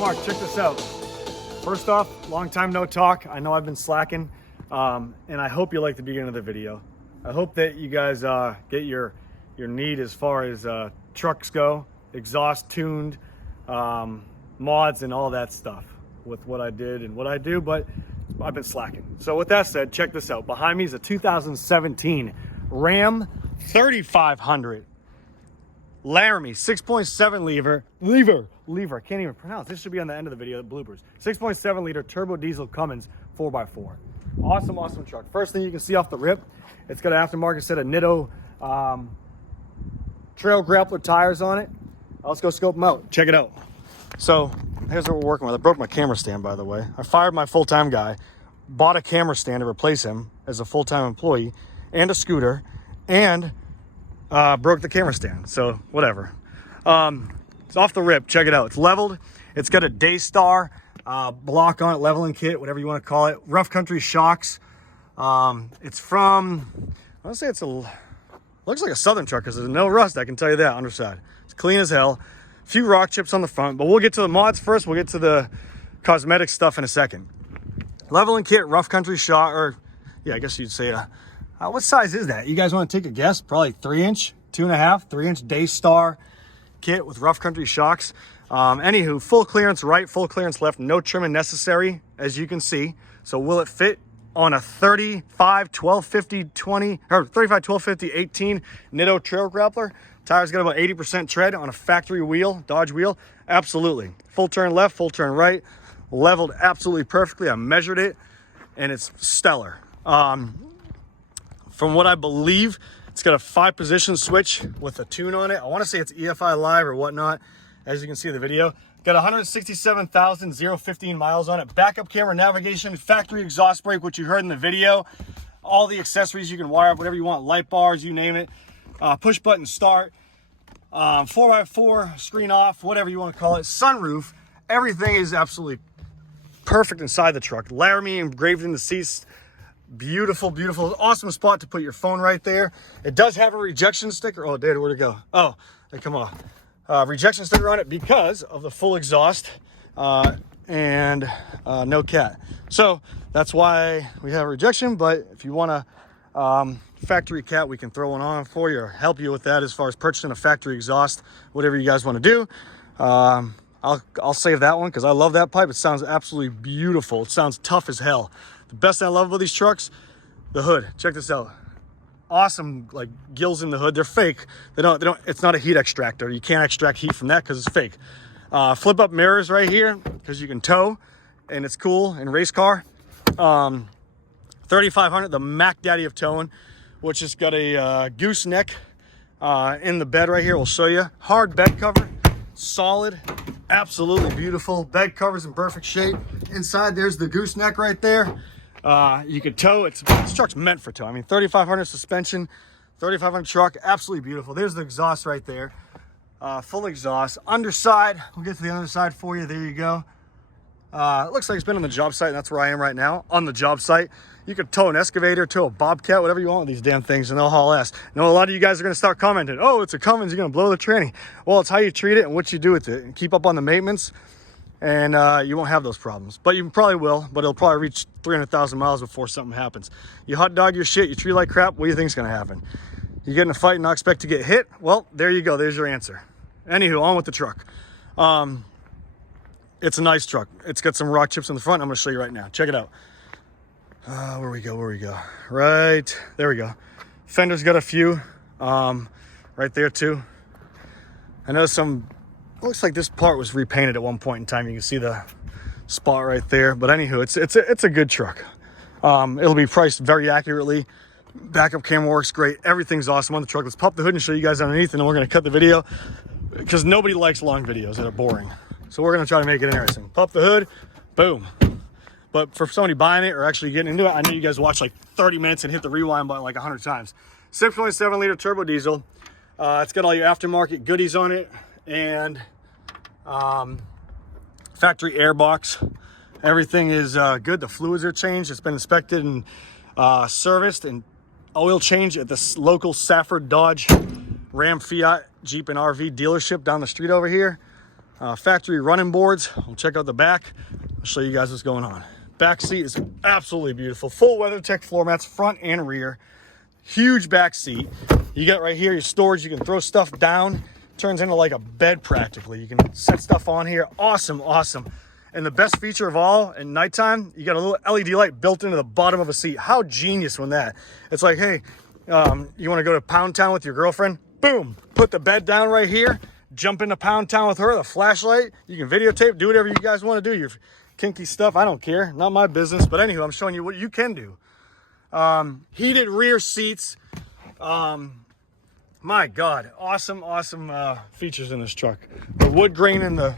Mark, check this out. First off, long time no talk. I know I've been slacking, and I hope you like the beginning of the video. I hope that you guys get your need as far as trucks go, exhaust tuned, mods and all that stuff with what I did and what I do, but I've been slacking. So with that said, check this out. Behind me is a 2017 Ram 3500 Laramie 6.7 lever. I can't even pronounce. This should be on the end of the video, the bloopers. 6.7 liter turbo diesel Cummins 4x4. Awesome truck. First thing you can see off the rip, it's got an aftermarket set of Nitto trail grappler tires on it. Let's go scope them out. Check it out. So here's what we're working with. I broke my camera stand, by the way. I fired my full-time guy, bought a camera stand to replace him as a full-time employee, and a scooter, and broke the camera stand. So whatever. It's off the rip. Check it out. It's leveled. It's got a Daystar block on it, leveling kit, whatever you want to call it. Rough country shocks. It's from, I want to say it's looks like a Southern truck because there's no rust. I can tell you that. Underside. It's clean as hell. A few rock chips on the front, but we'll get to the mods first. We'll get to the cosmetic stuff in a second. Leveling kit, rough country shock, or yeah, I guess you'd say, what size is that? You guys want to take a guess? Probably 3-inch, 2.5, 3-inch Daystar kit with rough country shocks. Anywho, full clearance right, full clearance left, no trimming necessary, as you can see. So will it fit on a 35 1250 20 or 35 1250 18 Nitto trail grappler? Tires got about 80% tread on a factory wheel, Dodge wheel. Absolutely. Full turn left, full turn right, leveled absolutely perfectly. I measured it and it's stellar. From what I believe, it's got a 5-position switch with a tune on it. I want to say it's EFI Live or whatnot, as you can see in the video. Got 167,015 miles on it. Backup camera, navigation, factory exhaust brake, which you heard in the video. All the accessories you can wire up, whatever you want, light bars, you name it. Push button start, 4x4, screen off, whatever you want to call it. Sunroof, everything is absolutely perfect inside the truck. Laramie engraved in the seats. Beautiful, awesome spot to put your phone right there. It does have a rejection sticker. Oh, Dad, where'd it go? Oh, they come off. Rejection sticker on it because of the full exhaust and no cat. So that's why we have a rejection, but if you want a factory cat, we can throw one on for you or help you with that as far as purchasing a factory exhaust, whatever you guys want to do. I'll save that one because I love that pipe. It sounds absolutely beautiful. It sounds tough as hell. The best I love about these trucks, the hood. Check this out. Awesome, like gills in the hood. They're fake. They don't. It's not a heat extractor. You can't extract heat from that because it's fake. Flip up mirrors right here because you can tow, and it's cool in race car. 3500, the Mac Daddy of towing, which has got a Goose neck in the bed right here. We'll show you. Hard bed cover, solid, absolutely beautiful. Bed cover's in perfect shape. Inside there's the Goose neck right there. You could tow. This truck's meant for tow. I mean, 3500 suspension, 3500 truck, absolutely beautiful. There's the exhaust right there. Full exhaust. Underside, we'll get to the underside for you. There you go. It looks like it's been on the job site, and that's where I am right now, on the job site. You could tow an excavator, tow a Bobcat, whatever you want with these damn things, and they'll haul ass. I know a lot of you guys are going to start commenting, oh, it's a Cummins, you're going to blow the tranny. Well, it's how you treat it and what you do with it, and keep up on the maintenance, and you won't have those problems. But you probably will, but it'll probably reach 300,000 miles before something happens. You hot dog your shit, you treat like crap, what do you think is going to happen? You get in a fight and not expect to get hit? Well, there you go. There's your answer. Anywho, on with the truck. It's a nice truck. It's got some rock chips in the front. I'm going to show you right now. Check it out. Where we go? Right there we go. Fender's got a few right there too. I know looks like this part was repainted at one point in time. You can see the spot right there. But anywho, it's a good truck. It'll be priced very accurately. Backup camera works great. Everything's awesome on the truck. Let's pop the hood and show you guys underneath, and then we're going to cut the video because nobody likes long videos that are boring. So we're going to try to make it interesting. Pop the hood, boom. But for somebody buying it or actually getting into it, I know you guys watch like 30 minutes and hit the rewind button like 100 times. 6.7 liter turbo diesel. It's got all your aftermarket goodies on it and factory airbox. Everything is good. The fluids are changed. It's been inspected and serviced and oil change at this local Safford Dodge Ram Fiat Jeep and RV dealership down the street over here. factory running boards. We'll check out the back. I'll show you guys what's going on. Back seat is absolutely beautiful. Full WeatherTech floor mats, front and rear. Huge back seat. You got right here your storage. You can throw stuff down. Turns into like a bed practically. You can set stuff on here. Awesome, awesome. And the best feature of all, at nighttime, you got a little LED light built into the bottom of a seat. How genius when that. It's like, hey, you want to go to Pound Town with your girlfriend? Boom, put the bed down right here. Jump into Pound Town with her, the flashlight. You can videotape, do whatever you guys want to do. Your kinky stuff, I don't care. Not my business. But anyway, I'm showing you what you can do. Heated rear seats. My God, awesome, awesome features in this truck. The wood grain in the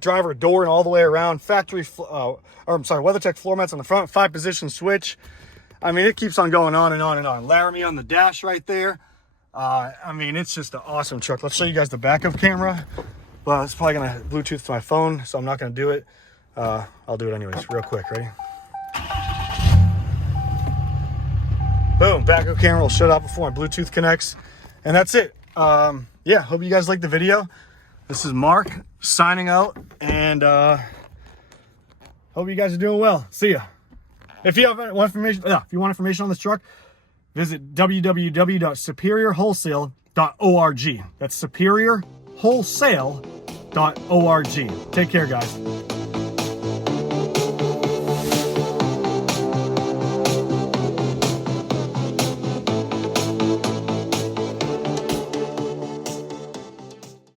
driver door and all the way around. Factory, WeatherTech floor mats on the front. 5-position switch. I mean, it keeps on going on and on and on. Laramie on the dash right there. I mean, it's just an awesome truck. Let's show you guys the backup camera. But it's probably gonna Bluetooth to my phone, so I'm not gonna do it. I'll do it anyways, real quick. Ready? Boom, backup camera will shut off before my Bluetooth connects. And that's it. Yeah, hope you guys liked the video. This is Mark signing out, and hope you guys are doing well. See ya. If you want information on this truck, visit www.superiorwholesale.org. That's superiorwholesale.org. Take care, guys.